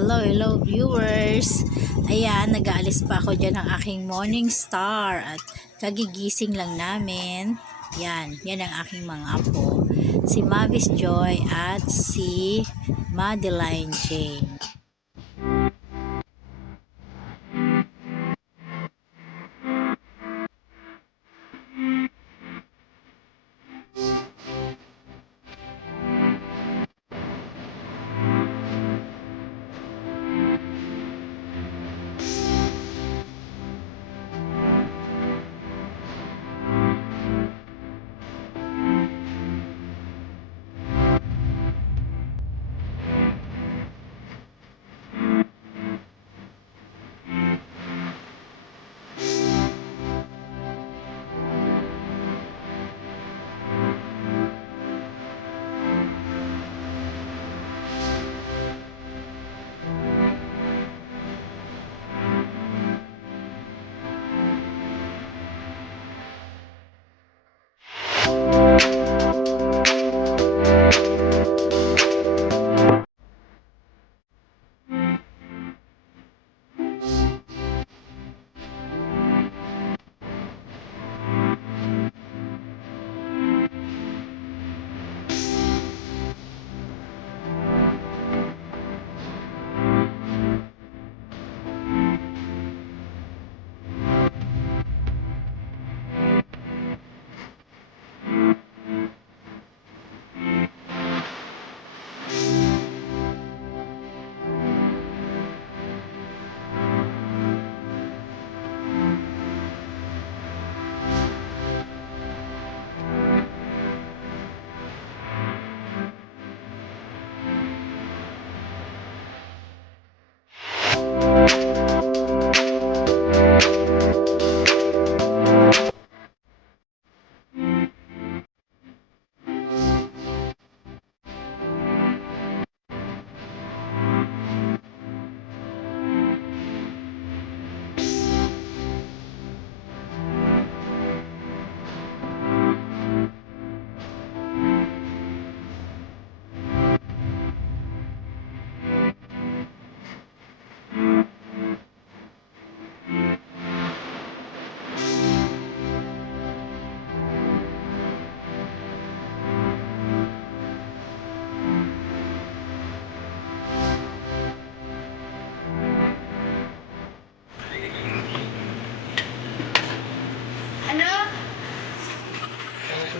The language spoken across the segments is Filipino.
Hello viewers. Ayan, nag-aalis pa ako dyan ng aking morning star at kagigising lang namin. Yan ang aking mga apo. Si Mavis Joy at si Madeline Jane.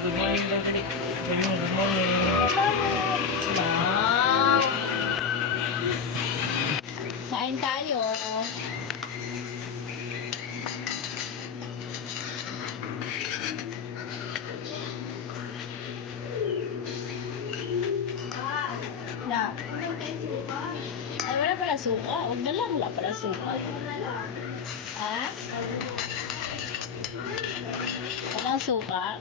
Good morning, Daddy. Good morning. Wow! Kain tayo. Na. Ay, wala pala suka. Huwag na lang. Wala pala suka. Ha? Walang suka?